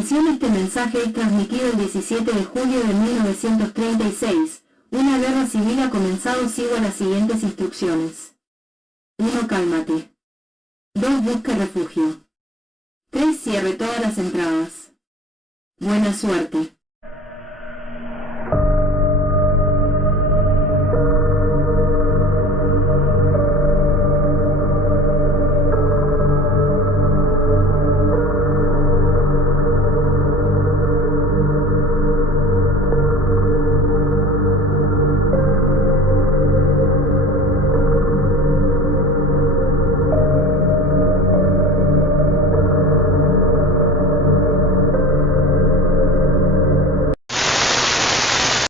Atención, este mensaje es transmitido el 17 de julio de 1936. Una guerra civil ha comenzado. Sigo las siguientes instrucciones. 1. Cálmate. 2. Busque refugio. 3. Cierre todas las entradas. Buena suerte.